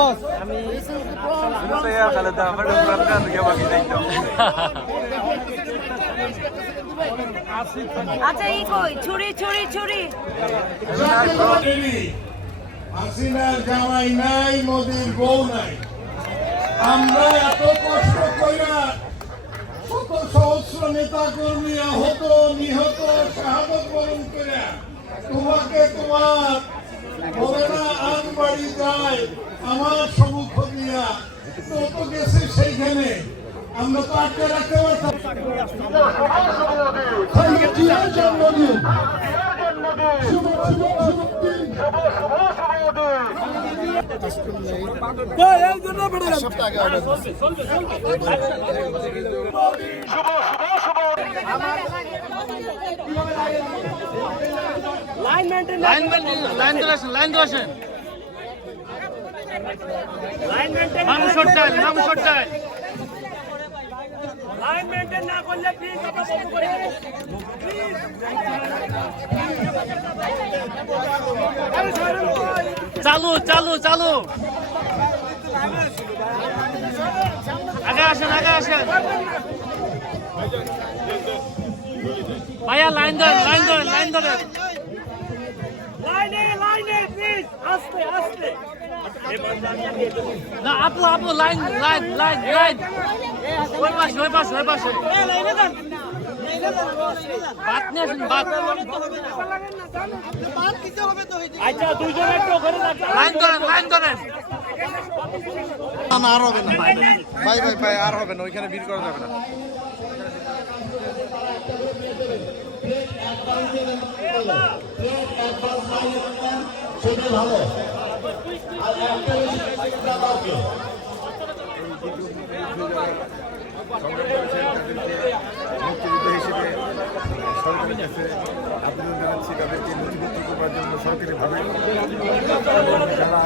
Saya kalau dah berangkat dia bagi naik. আচ্ছা এই কই ছুরি ছুরি ছুরি হাসিনার জামাই নাই, মোদির বউ নাই। আমরা এত কষ্ট কইরা শত সহস্র নেতা কর্মী আহত নিহত শাহাদত বরণ করে তোমাকে তোমার বলে না আজ বাড়ি যায় আমার সমুখ দিয়া তত গেছে সেইখানে আমরা তো আটকে রাখতে পারতাম। জন্মদিন শুভ শুভ শুভ দিন চালু চালু চালু আগে আসেন ভাইয়া লাইন ধরেন না আপু লাইন ওই পাশে বাত নিয়ে আসেন বাত আচ্ছা দুইজন একটু ওখানে লাইন ধরেন না আর হবে না ভাই আর হবে না, ওইখানে ভিড় করা যাবে না। মুক্তিযুদ্ধ হিসেবে সরকারের কাছে আবেদন জানাচ্ছি তাদেরকে নথিভুক্ত করার জন্য সরকারিভাবে যারা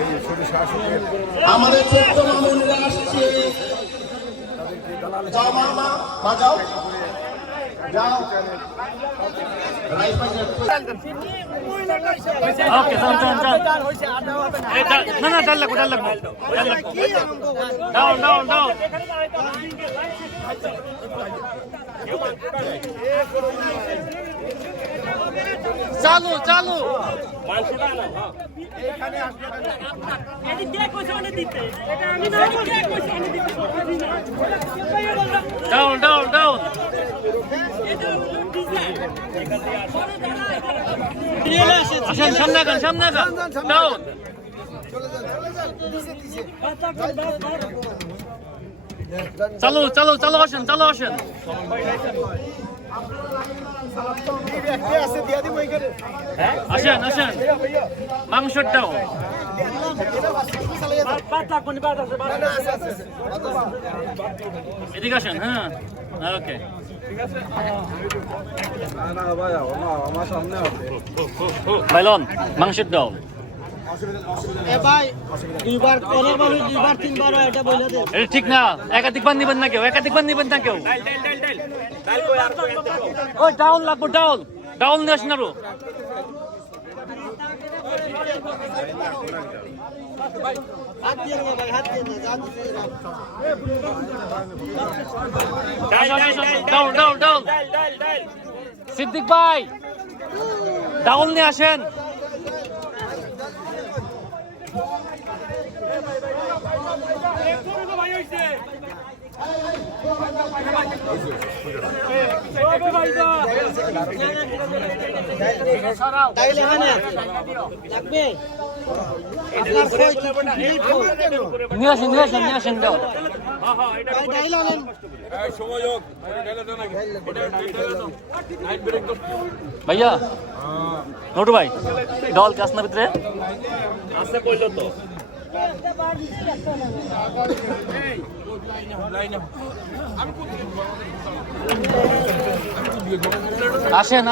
এই শরীর শাসকের আমাদের ছোট্ট মামুনিরা আসছে। যাও মামা বাজাও যাও ওকে চল না চাল লাগবো ডাউন চালু ডাউন আসেন সামনে ডাউন চালু আসেন আসেন মাংসটাও এদিকে আসেন। হ্যাঁ ওকে ভাইলন মাংসের ডাল এটা ঠিক না, একাধিক বার নিবেন না কেউ ওই ডাউন লাগবো ডাউন নিয়ে আসেন আরো ডাউন সিদ্দিক ভাই ডাউন নিয়ে আসেন। নিয়ে আসেন ভাইয়া নোটু ভাই ডল কাজ না ভিতরে আছে কইল তো আসেন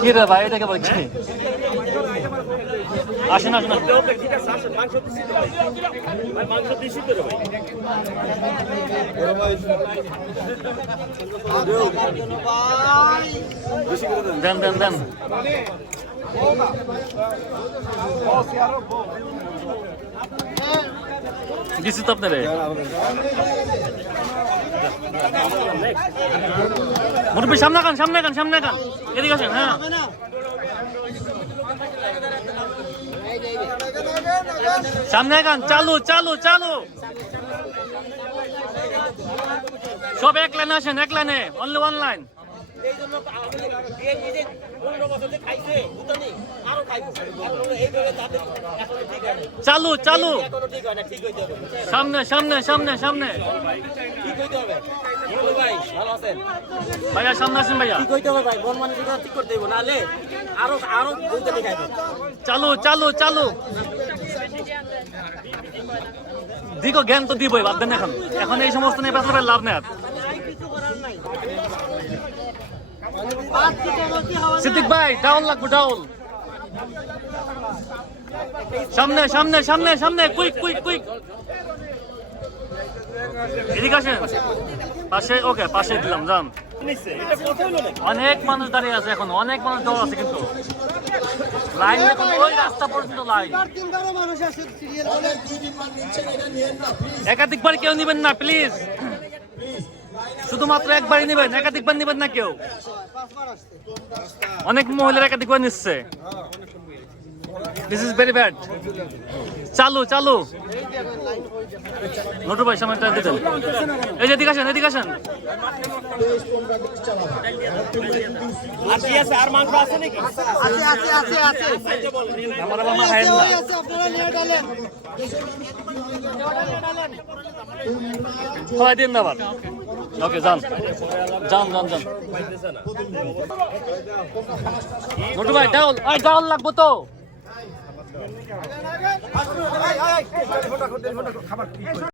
কি রে ভাই এটাকে বলছি আসেন আসেন আসেন। দেন দেন দেন। দিছি তো আপনারে। মুরব্বি সামনে খান সামনে খান সামনে খান, এদিকে আসেন। হ্যাঁ সামনে খান, চালু চালু চালু। সব এক লাইনে আসেন, এক লাইনে, অনলি ওয়ান লাইন। চালু চালু, সামনে সামনে সামনে সামনে। ভাইয়া সামনে আসেন ভাইয়া। চালু চালু চালু। দিগো জ্ঞান তো দিবই, বাদ দেন এখন। এখন এই সমস্ত নিয়ে বেতনের লাভ নেই। সিদ্দিক ভাই ডাউন লাগবে, ডাউন। সামনে সামনে সামনে সামনে, কুইক কুইক কুইক। এদিকে আসেন পাশে। ওকে পাশে দিলাম, যান। অনেক মানুষ দাঁড়িয়ে আছে এখন, অনেক মানুষ দেওয়া আছে কিন্তু লাইন দেখুন, ওই রাস্তা পর্যন্ত লাইন। একাধিকবার কেউ নিবেন না প্লিজ, শুধুমাত্র একবারই নিবেন, একাধিকবার নিবেন না কেউ। অনেক মহিলারা একাধিকবার নিচ্ছে, দিস ইজ ভেরি ব্যাড। চালু চালু। নটু ভাই সামনে দিতেন। এই যে এদিকে আসেন, এদিকে আসেন। আমার মামা খায়েন না। খাওয়াই দিন না আবার। ওকে যান যান যান যান। নটু ভাই ডাউন, ডাউন লাগবো তো।